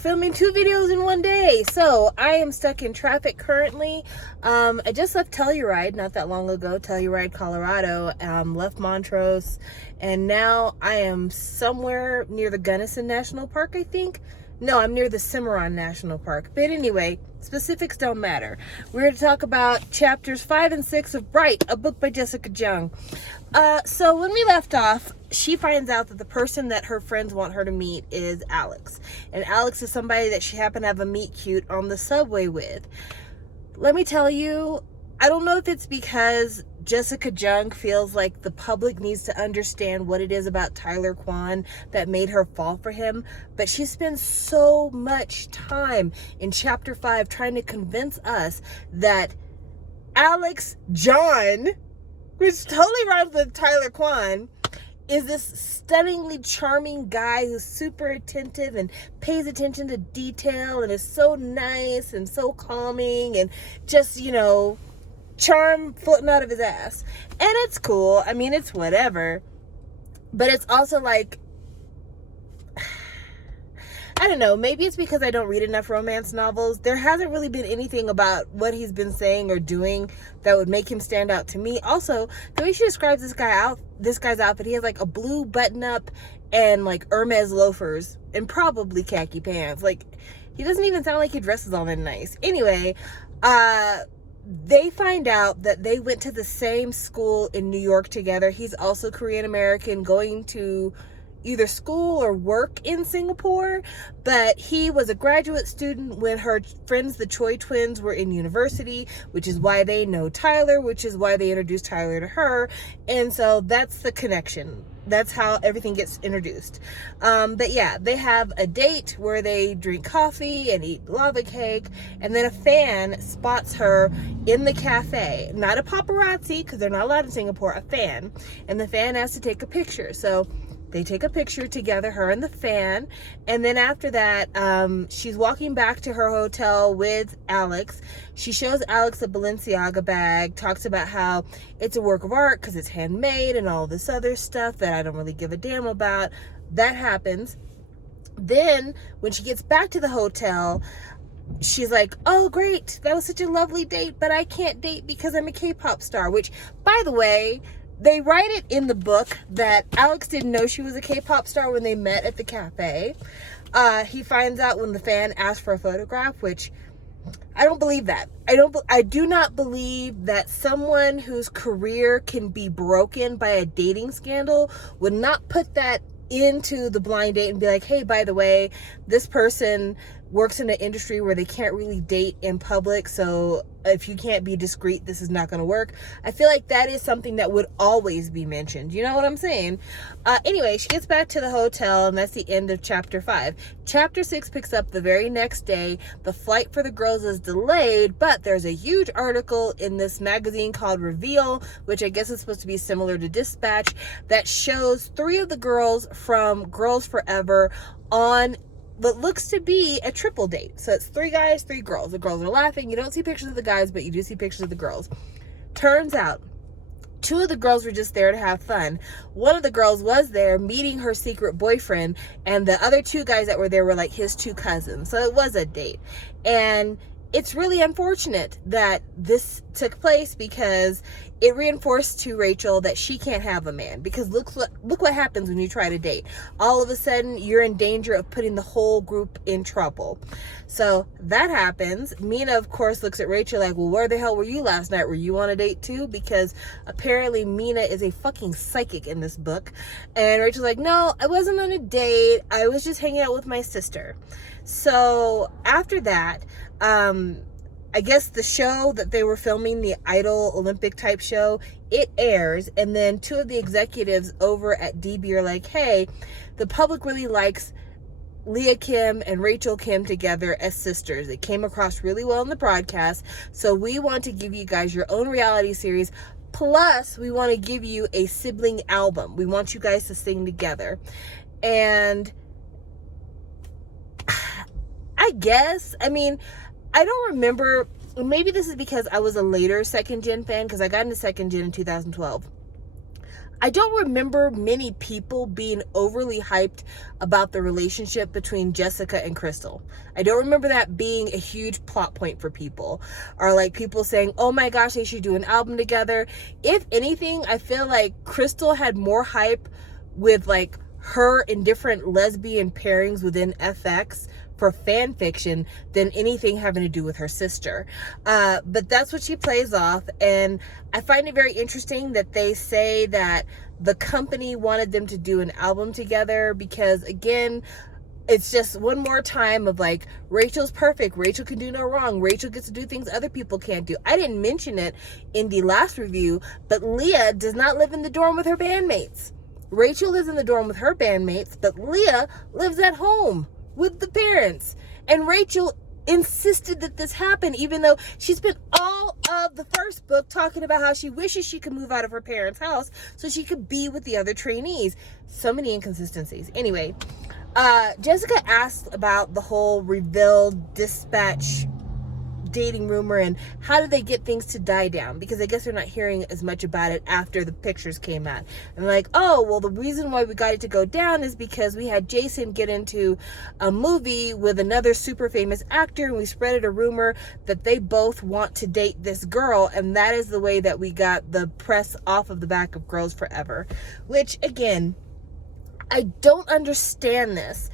filming 2 videos in one day. So I am stuck in traffic currently. I just left Telluride not that long ago, Telluride, Colorado, left Montrose, and now I am somewhere near the Gunnison National Park, I think. No, I'm near the Cimarron National Park. But anyway, specifics don't matter. We're going to talk about chapters 5 and 6 of Bright, a book by Jessica Jung. So when we left off, she finds out that the person that her friends want her to meet is Alex. And Alex is somebody that she happened to have a meet cute on the subway with. Let me tell you, I don't know if it's because Jessica Jung feels like the public needs to understand what it is about Tyler Kwan that made her fall for him, but she spends so much time in chapter 5 trying to convince us that Alex John, which totally rhymes with Tyler Kwan, is this stunningly charming guy who's super attentive and pays attention to detail and is so nice and so calming and just, charm floating out of his ass. And it's cool. I mean, it's whatever. But it's also like, I don't know, maybe it's because I don't read enough romance novels. There hasn't really been anything about what he's been saying or doing that would make him stand out to me. Also, the way she describes this guy's outfit, he has like a blue button-up and like Hermes loafers and probably khaki pants. Like, he doesn't even sound like he dresses all that nice. Anyway, they find out that they went to the same school in New York together. He's also Korean American, going to either school or work in Singapore, but he was a graduate student when her friends, the Choi twins, were in university, which is why they know Tyler, which is why they introduced Tyler to her. And so that's the connection. That's how everything gets introduced. But yeah, they have a date where they drink coffee and eat lava cake, and then a fan spots her in the cafe. Not a paparazzi, because they're not allowed in Singapore, a fan. And the fan has to take a picture. So they take a picture together, her and the fan. And then after that, she's walking back to her hotel with Alex. She shows Alex a Balenciaga bag, talks about how it's a work of art because it's handmade and all this other stuff that I don't really give a damn about. That happens. Then when she gets back to the hotel, she's like, oh, great, that was such a lovely date, but I can't date because I'm a K-pop star, which, by the way, they write it in the book that Alex didn't know she was a K-pop star when they met at the cafe. He finds out when the fan asked for a photograph, which I don't believe that. I do not believe that someone whose career can be broken by a dating scandal would not put that into the blind date and be like, hey, by the way, this person works in an industry where they can't really date in public, so if you can't be discreet, this is not going to work. I feel like that is something that would always be mentioned. You know what I'm saying? Anyway, she gets back to the hotel, and that's the end of chapter 5. Chapter 6 picks up the very next day. The flight for the girls is delayed, but there's a huge article in this magazine called Reveal, which I guess is supposed to be similar to Dispatch, that shows 3 of the girls from Girls Forever on what looks to be a triple date. So it's 3 guys, 3 girls. The girls are laughing. You don't see pictures of the guys, but you do see pictures of the girls. Turns out 2 of the girls were just there to have fun. One of the girls was there meeting her secret boyfriend, and the other 2 guys that were there were like his 2 cousins. So it was a date. And it's really unfortunate that this took place because it reinforced to Rachel that she can't have a man, because look what happens when you try to date. All of a sudden, you're in danger of putting the whole group in trouble. So that happens. Mina, of course, looks at Rachel like, well, where the hell were you last night? Were you on a date too? Because apparently Mina is a fucking psychic in this book. And Rachel's like, no, I wasn't on a date. I was just hanging out with my sister. So after that, I guess the show that they were filming, the Idol Olympic type show, it airs, and then 2 of the executives over at DB are like, hey, the public really likes Leah Kim and Rachel Kim together as sisters. It came across really well in the broadcast, so we want to give you guys your own reality series, plus we want to give you a sibling album. We want you guys to sing together. And I guess, I don't remember, maybe this is because I was a later second gen fan, because I got into second gen in 2012. I don't remember many people being overly hyped about the relationship between Jessica and Crystal. I don't remember that being a huge plot point for people, or like people saying, oh my gosh, they should do an album together. If anything, I feel like Crystal had more hype with like her in different lesbian pairings within FX for fan fiction than anything having to do with her sister. But that's what she plays off. And I find it very interesting that they say that the company wanted them to do an album together because, again, it's just one more time of like, Rachel's perfect. Rachel can do no wrong. Rachel gets to do things other people can't do. I didn't mention it in the last review, but Leah does not live in the dorm with her bandmates. Rachel lives in the dorm with her bandmates, but Leah lives at home with the parents. And Rachel insisted that this happen, even though she spent all of the first book talking about how she wishes she could move out of her parents' house so she could be with the other trainees. So many inconsistencies. Anyway, Jessica asked about the whole Reville dispatch dating rumor and how did they get things to die down, because I guess they're not hearing as much about it after the pictures came out. And like, oh, well, the reason why we got it to go down is because we had Jason get into a movie with another super famous actor, and we spreaded a rumor that they both want to date this girl, and that is the way that we got the press off of the back of Girls Forever. Which, again, I don't understand this.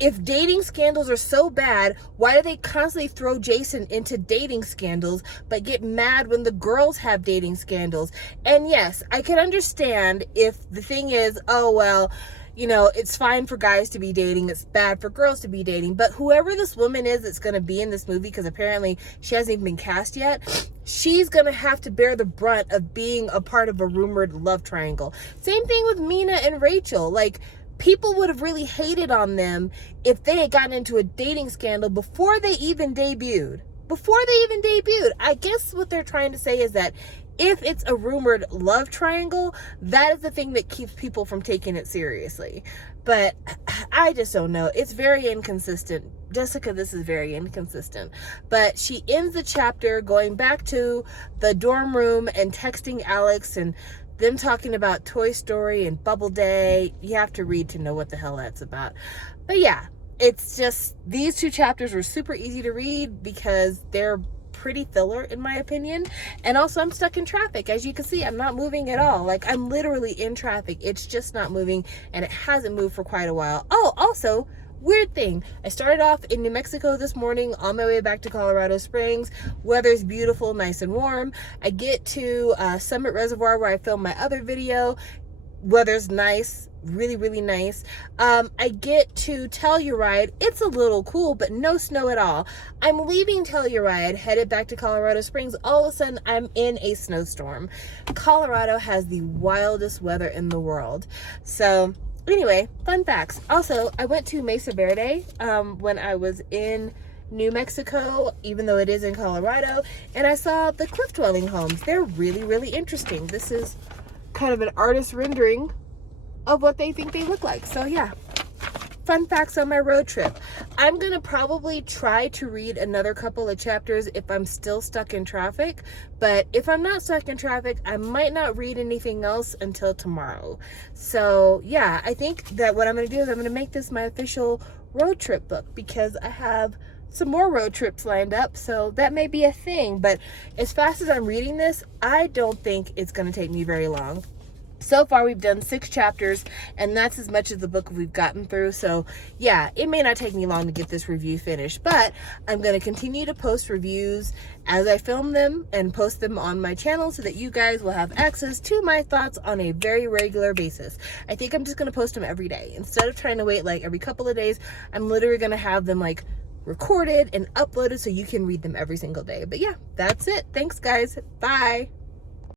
If dating scandals are so bad, why do they constantly throw Jason into dating scandals but get mad when the girls have dating scandals? And yes, I can understand if the thing is, oh, well, you know, it's fine for guys to be dating, it's bad for girls to be dating. But whoever this woman is that's going to be in this movie, because apparently she hasn't even been cast yet, she's going to have to bear the brunt of being a part of a rumored love triangle. Same thing with Mina and Rachel. Like, people would have really hated on them if they had gotten into a dating scandal before they even debuted. I guess what they're trying to say is that if it's a rumored love triangle, that is the thing that keeps people from taking it seriously. But I just don't know. It's very inconsistent. Jessica, this is very inconsistent. But she ends the chapter going back to the dorm room and texting Alex and them talking about Toy Story and Bubble Day. You have to read to know what the hell that's about. But yeah, it's just, these two chapters were super easy to read because they're pretty filler in my opinion. And also I'm stuck in traffic. As you can see, I'm not moving at all. Like, I'm literally in traffic. It's just not moving, and it hasn't moved for quite a while. Oh, also, weird thing, I started off in New Mexico this morning on my way back to Colorado Springs. Weather's beautiful, nice and warm. I get to Summit Reservoir where I filmed my other video. Weather's nice, really, really nice. I get to Telluride. It's a little cool, but no snow at all. I'm leaving Telluride, headed back to Colorado Springs. All of a sudden, I'm in a snowstorm. Colorado has the wildest weather in the world. So anyway, fun facts. Also, I went to Mesa Verde when I was in New Mexico, even though it is in Colorado, and I saw the cliff dwelling homes. They're really, really interesting. This is kind of an artist rendering of what they think they look like. So yeah, fun facts on my road trip. I'm gonna probably try to read another couple of chapters if I'm still stuck in traffic, but if I'm not stuck in traffic, I might not read anything else until tomorrow. So yeah, I think that what I'm gonna do is I'm gonna make this my official road trip book, because I have some more road trips lined up, so that may be a thing. But as fast as I'm reading this, I don't think it's going to take me very long. So far we've done 6 chapters, and that's as much of the book we've gotten through. So yeah, it may not take me long to get this review finished, but I'm going to continue to post reviews as I film them and post them on my channel so that you guys will have access to my thoughts on a very regular basis. I think I'm just going to post them every day. Instead of trying to wait like every couple of days, I'm literally going to have them like recorded and uploaded so you can read them every single day. But yeah, that's it. Thanks guys. Bye.